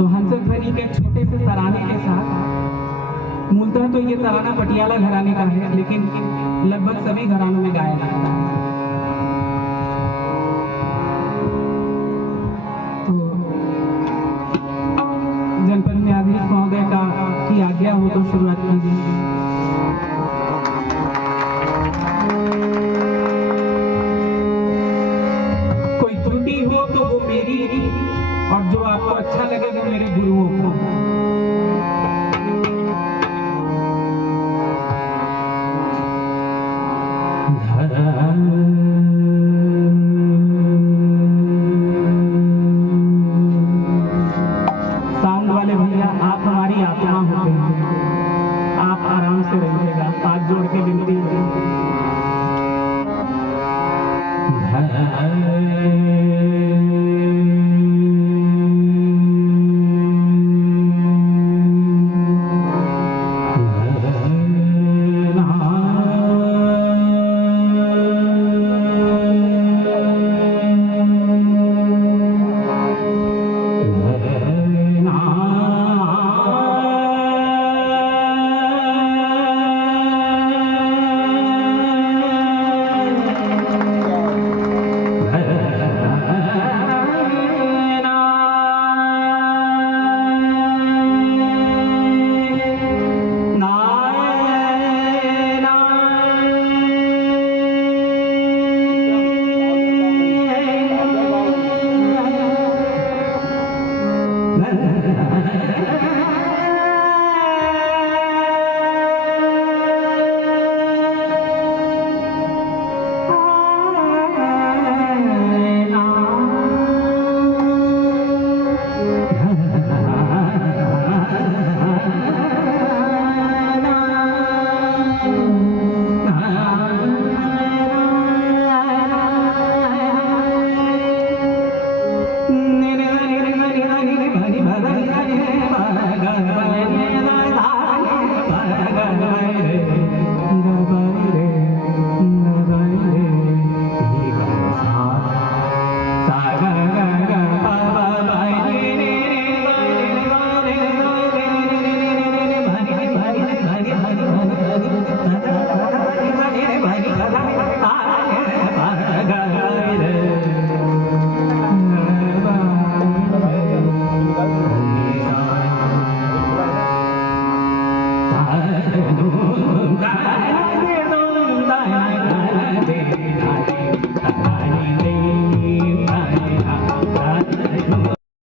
तो हंसक ध्वनि के एक छोटे से तराने के साथ, मूलतः तो ये तराना पटियाला घराने का है, लेकिन लगभग सभी घरानों में गाया जाता है। तो जनपद न्यायाधीश महोदय की आज्ञा हो तो शुरुआत कीजिए। कोई त्रुटि हो तो वो मेरी, और जो आपको अच्छा लगे वो मेरे गुरुओं का। साउंड वाले भैया, आप हमारी आत्मा होते हैं, आप आराम से रहिएगा। हाथ जोड़ के विनती है।